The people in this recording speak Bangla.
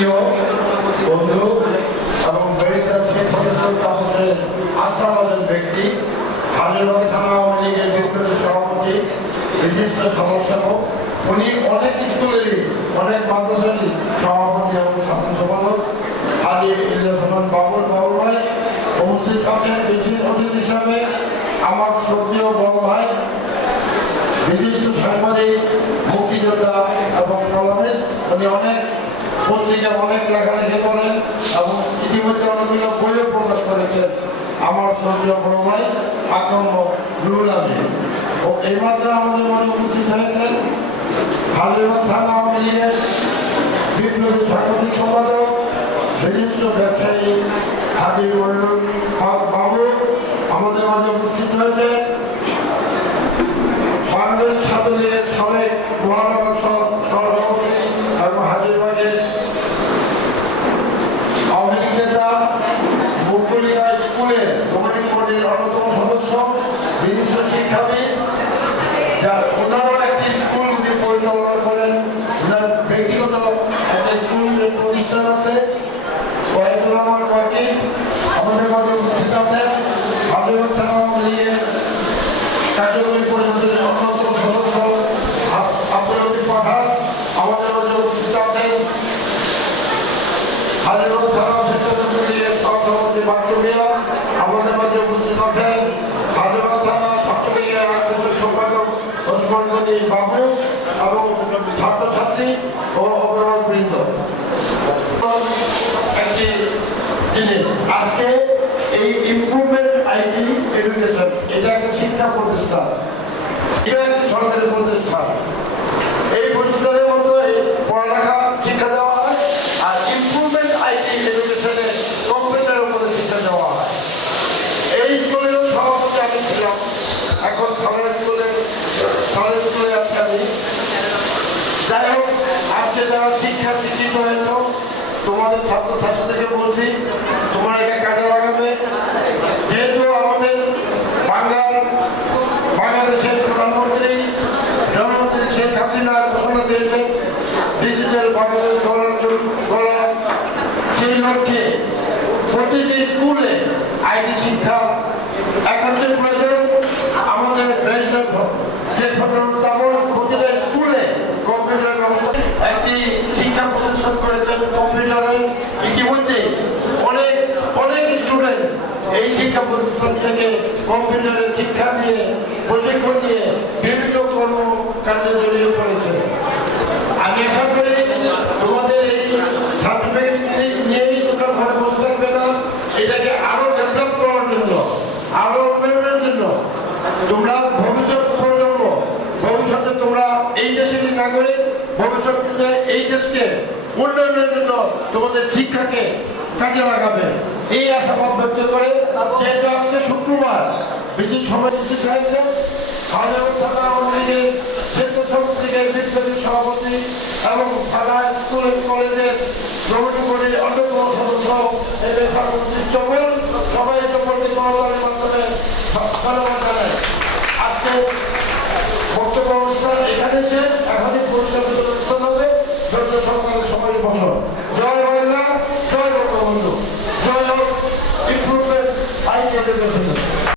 প্রিয় বন্ধু এবং ব্যারিস্টার শেখ ফজলুল তাপসের আস্থাভাজন ব্যক্তি, হাজিরবাগ থানা আওয়ামী লীগের বিপ্লবী সভাপতি, বিশিষ্ট সমাজসেবক। উনি অনেক স্কুলেরই অনেক মাদ্রাসারই সভাপতি এবং ছাত্র সম্পাদক। হাজি ইলিয়াস বাবুর ভাই উপস্থিত আছেন বিশেষ অতিথি হিসাবে আমার শ্রদ্ধেয় বড় ভাই, বিশিষ্ট সাংবাদিক, মুক্তিযোদ্ধা এবং কলামিস্ট। উনি অনেক পত্রিকা অনেক লেখালেখি করেন এবং ইতিমধ্যে অনেকগুলো বইও প্রকাশ করেছেন। আমার শ্রদ্ধেয় বড় ভাই আকম নুরুল আমিন ও এইমাত্র আমাদের মধ্যে উপস্থিত হয়েছেন হাজিরবাগ থানা আওয়ামী লীগের বিপ্লবী সাংগঠনিক সম্পাদক, বিশিষ্ট ব্যবসায়ী হাজি মনিরুল হক বাবু। আমাদের মাঝে উপস্থিত হয়েছে বাংলাদেশ ছাত্রলীগের সাবেক মহানগর সভাপতি এবং হাজিরবাগের আওয়ামী লীগ নেতা, মুক্তলিকা স্কুলের কমিটি বোর্ডের অন্যতম সদস্য, বিশিষ্ট শিক্ষাবিদ, যার ওনারও একটি স্কুল উনি পরিচালনা করেন। ওনার ব্যক্তিগত একটা স্কুলের প্রতিষ্ঠান আছে। কয়েকজন আমার কয়েকটি আমাদের মাঝে উপস্থিত আছেন হাজিরবাগ থানা আওয়ামী লীগের কার্যকরী পরিষদের অন্যতম সদস্য আব্দুল লতিফ পাঠান। আমাদের মাঝে উপস্থিত আছেন হাজিরবাগ থানা লীগের সভাপতি বাচ্চু মিয়া। আমাদের মাঝে উপস্থিত আছেন হাজিরবাগ থানা ছাত্রলীগের সম্পাদক ওসমান গনি বাবু এবং ছাত্রছাত্রী ও অভিভাবক বৃন্দ। একটি জিনিস, আজকে এই ইমপ্রুভমেন্ট আইটি এডুকেশন, এটা একটা শিক্ষা প্রতিষ্ঠান, এটা একটি সরকারি প্রতিষ্ঠান। এই প্রতিষ্ঠানের মধ্যে পড়ালেখা শিক্ষা দেওয়া হয় আর ইমপ্রুভমেন্ট আইটি এডুকেশনে কম্পিউটারের উপরে শিক্ষা দেওয়া হয়। এই স্কুলেরও সভাপতি আমি ছিলাম, এখন সরকারি স্কুলে আছি আমি। যাই হোক, আজকে যারা শিক্ষা শিক্ষিত হয়েছ, তোমাদের ছাত্রছাত্রীদেরকে বলছি তোমরা এটা কাজে লাগাবে। যেহেতু আমাদের বাংলাদেশের প্রধানমন্ত্রী জনমন্ত্রী শেখ হাসিনা ঘোষণা দিয়েছেন ডিজিটাল বাংলাদেশ গড়ার, সেই লক্ষ্যে প্রতিটি স্কুলে আইটি শিক্ষা একান্তের প্রয়োজন। আমাদের শেখ ফজলুল তাপস প্রতিটা স্কুলে কম্পিউটার ব্যবস্থা একটি শিক্ষা প্রতিষ্ঠান করেছেন কম্পিউটারের। ইতিমধ্যে অনেক স্টুডেন্ট এই শিক্ষা প্রতিষ্ঠান থেকে কম্পিউটারের শিক্ষা নিয়ে প্রশিক্ষণ নিয়ে বিভিন্ন কর্মকাণ্ডে জড়িয়ে পড়েছে। আমি আশা করি তোমাদের এই সার্টিফিকেট নিয়েই তোমরা ঘরে বসে থাকবে না, এটাকে আরো ডেভেলপ করার জন্য, আরো উন্নয়নের জন্য তোমরা ভবিষ্যতে তোমরা এই দেশের নাগরিক, ভবিষ্যতে এই দেশকে উন্নয়নের জন্য তোমাদের শিক্ষাকে কাজে লাগাবে, এই আশাবাদ ব্যক্ত করে যেহেতু আজকে শুক্রবার বিশেষ সময় হয়েছে হাজিরবাগ থানা আওয়ামী লীগের স্বেচ্ছাসেবক বিপ্লবী সভাপতি এবং থানা স্কুল কলেজের কমিটি বোর্ডের অন্যতম সদস্য সবাই